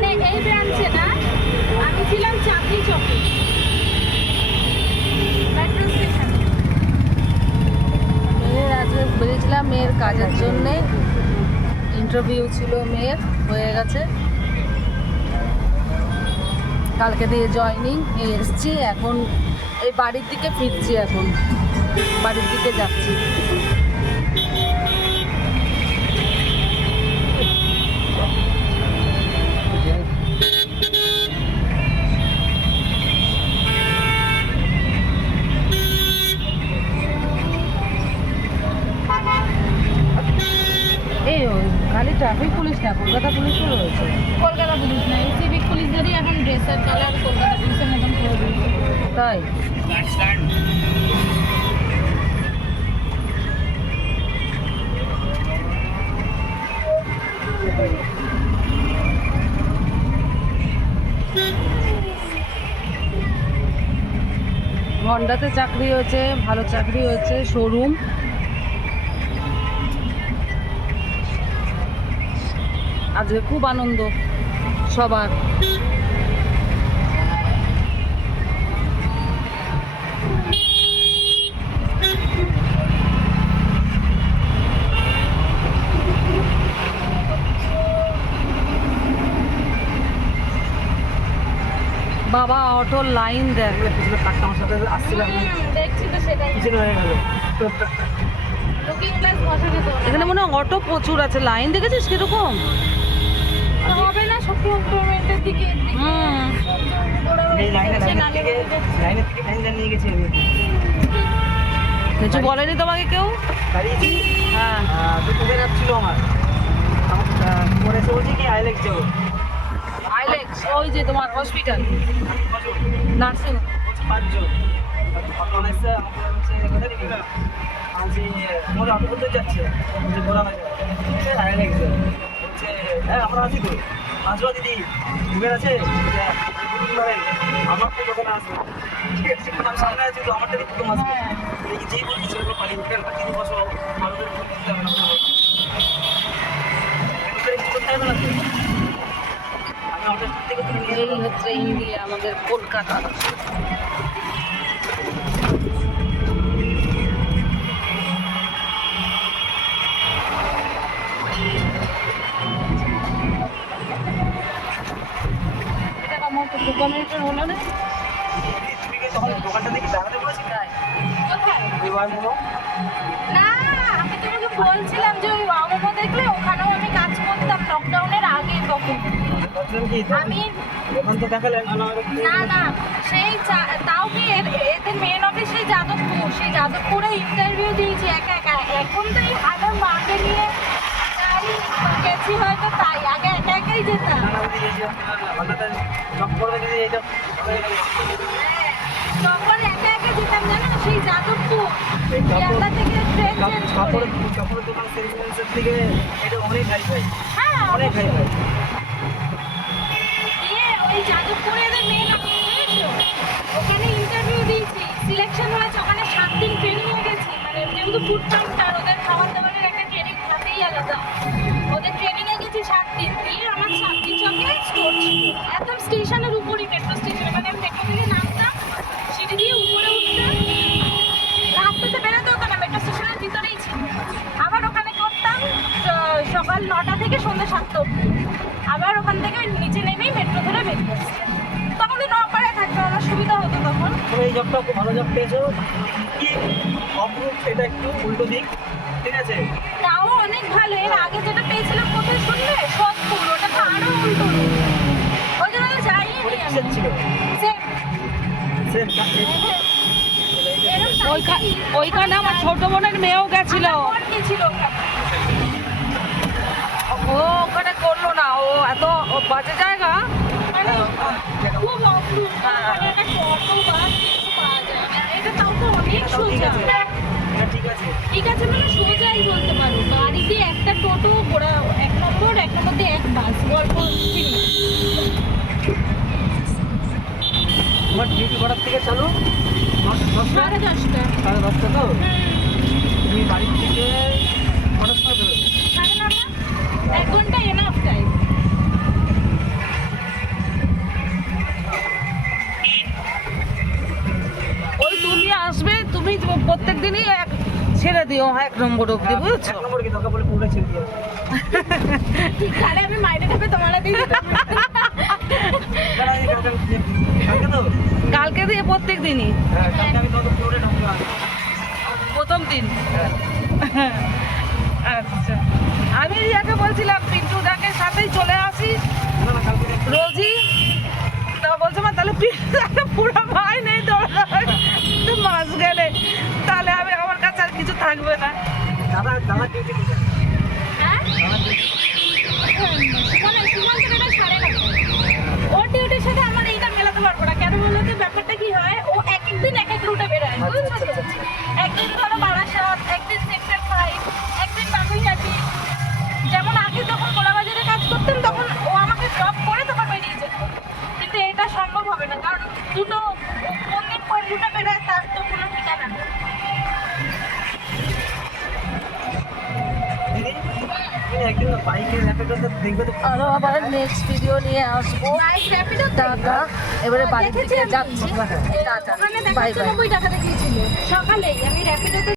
মানে এই ব্রাঞ্চে না, আমি ছিলাম চাকরি চকে মেট্রো স্টেশনে। মেয়ের আজকে বেরিয়েছিলাম মেয়ের কাজের জন্যে, ইন্টারভিউ ছিল মেয়ের, হয়ে গেছে। কালকে দিয়ে জয়নিং এসছি, এখন এই বাড়ির দিকে ফিরছি, এখন বাড়ির দিকে যাচ্ছি। এই খালি ট্রাফিক পুলিশ না, কলকাতা পুলিশও রয়েছে। কলকাতা পুলিশ না, এই সিভিক পুলিশদেরই এখন ড্রেসের কালার কলকাতা পুলিশের মতন করে দিয়েছে। তাই হন্ডাতে চাকরি হয়েছে, ভালো চাকরি হয়েছে, শোরুম। আজকে খুব আনন্দ সবার। বাবা অটোর লাইন দেখ, আমার সাথে আসছিলাম, দেখছি তো সেটাই। কিছু হয়ে গেল। লুকিং গ্লাস বসাবে তো এখানে মনে হয় অটো প্রচুর আছে, লাইন দেখেছিস কিরকম? হবে না সত্যি গভর্নমেন্টের দিকে এই লাইনের থেকে প্যাসেঞ্জার নিয়ে গেছি আমি। কিছু বলেনি তোমাকে কেউ? দাঁড়িয়েছি, হ্যাঁ, তো উবের অ্যাপ ছিল আমার, পরে এসে বলছি কি আইলেক্স যাবো। আইলেক্স ওই যে তোমার হসপিটাল নার্সিং। 5 জন অটো এসে আমাকে কথা দিল, আমি মোর অটো করতে যাচ্ছে, যে বলা হয় আইলেক্স বলছে হ্যাঁ আমরা আছি তো। আসবো দিদি, উবের আছে? আমার তো দোকানে আসবে, ঠিক আছে আমি সামনে আছি তো, আমারটা দিদি তোমার আসবে। দেখি যেই বলছি সেগুলো পারি, উবের দিদি বসো মানুষের ফোন দিতে হবে না, আমি অটো থেকে তুমি নিয়ে এই হচ্ছে ইন্ডিয়া, আমাদের কলকাতা। এটা আমার তো গভর্নমেন্টের হলো না। তুমি কি তখন দোকানটা দেখি দাঁড়াতে বলেছি? কোথায়? এবার বলো। না, আমি তোমাকে বলছিলাম যে ওই ওয়ামো দেখলে ওখানেও আমি কাজ করতাম লকডাউনের আগে। তখন বলছিলাম কি আমি দোকান তো দেখালেন না না সেই তাও কি এদের মেন অফিস সেই যাদবপুর, সেই যাদবপুরে ইন্টারভিউ দিয়েছি একা একা। এখন তো এই হাজার মাকে নিয়ে যাই গেছি হয়তো, তাই আগে একা একাই যেতাম। জব করবে যদি এইটা তখন একা একা যেতাম জানো, সেই যাদবপুর শিয়ালদা থেকে ট্রেন চেঞ্জ করে। কাপড়ের দোকান সেলসম্যানের থেকে এটা অনেক হাই ফাই, হ্যাঁ অনেক হাই ফাই। দিয়ে ওই যাদবপুরে এদের মেন অফিস বুঝেছো, ওখানে ইন্টারভিউ দিয়েছি, সিলেকশন হয়েছে। ওখানে 7 দিন ট্রেনিংয়ে গেছি, মানে যেহেতু ফুড কাউন্টার, ওদের খাবার দাবারের একটা ট্রেনিং থাকেই আলাদা। ওদের ট্রেনিংয়ে গেছি 7 দিন। দিয়ে আমার 7 দিন চকে স্টোর ছিল একদম স্টেশনের উপরই, মেট্রো স্টেশনে। মানে আমি মেট্রো থেকে নামতাম, সিঁড়ি দিয়ে উপরে উঠতাম, রাস্তাতে বেরোতে হতো না, মেট্রো স্টেশনের ভিতরেই ছিল। আবার ওখানে করতাম সকাল 9টা থেকে সন্ধ্যা 7টা অবধি। আবার ওখান থেকে নিচে নেমেই মেট্রো ধরে বেরিয়ে আসতাম। তখন তো নপাড়ায় থাকতো, আমার সুবিধা হতো তখন। তবে এই জবটা খুব ভালো জব পেয়েছো, কি অপরূপ সেটা একটু উল্টো দিক, ঠিক আছে? তাও অনেক ভালো। এর আগে যেটা পেয়েছিলাম কোথায় শুনলে, সোদপুর, ওটা তো আরো উল্টো দিক। ওই জন্য তো যাইনি আমি। কিসের ছিল? Same. সেম এরম ওইখানে আমার ছোট বোনের মেয়েও গেছিল, আমার বোন গেছিল ওখানে। ও ওখানে করলো না, ও এত বাজে জায়গা। মানে খুব অপরূপ, মানে একটা টোটো বাস কিছু পাওয়া যায় না। এটা তাও তো অনেক সোজা। ঠিক আছে, ঠিক আছে মানে সোজাই বলতে পারো। গাড়িতে একটা টোটো, ঘোড়া 1 নম্বর দিয়ে 1 বাস, গল্প finish। তোমার ডিউটি করার থেকে চালু 10টা 10:30। 10:30 তো তুমি বাড়ি থেকে কটার সময় বেরোবে? 9:30। 1 ঘন্টা এনাফ টাইম। দিও 1 নম্বর অবধি, বুঝছো? 1 নম্বর কি দরকার বলে পুরোটা ছেড়ে দিও। তাহলে আমি মাইনে খাবে তোমারা দিয়ে দিতাম। দাঁড়া, এই কালকে তো? কালকে দিয়ে প্রত্যেক দিনই, হ্যাঁ, কালকে আমি তোমাকে পুরোটা ঢুকতে পারবো। প্রথম দিন। হ্যাঁ। আচ্ছা, আমি রিয়াকে বলছিলাম পিন্টু ডাকে সাথেই চলে আসিস না, না, কালকে দেখতে- রোজই। তা বলছে মা তাহলে পিন্টু ডাকে পুরো ভাই নেই তো মাস গেলে তাহলে আমি আমার কাছে আর কিছু থাকবে না। দাদা ডিউটি দিতে। হ্যাঁ? দাদা ডিউটি। সীমান্তের এটা সাড়ে 9। ওর ডিউটির সাথে আমার এইটা মেলাতে পারবো না। কেন বলো তো, ব্যাপারটা কি হয়, ও এক এক দিন এক এক রুটে বেরোয়, বুঝছো তো? একদিন ধরো বারাসাত, একদিন সেক্টর 5, একদিন বাগুইহাটি। যেমন আগে যখন গোড়াবাজারে কাজ করতাম তখন ও আমাকে ড্রপ করে তখন বেরিয়ে যেত, কিন্তু এটা সম্ভব হবে না, কারণ দুটো কোন দিন কোন রুটে বেরোয় তার তো কোনো ঠিকানা নেই। দিদি, তুমি একদিন বাইকের র্যাপিডো দেখবে তো? আরো আবার নেক্সট ভিডিও নিয়ে আসবো। বাইক র্যাপিডো টাটা, এবারে বাড়ির দিকে যাচ্ছি। ওখানে বাই বাই। 90 টাকা দেখিয়েছিল সকালেই। আমি র্যাপিডোতে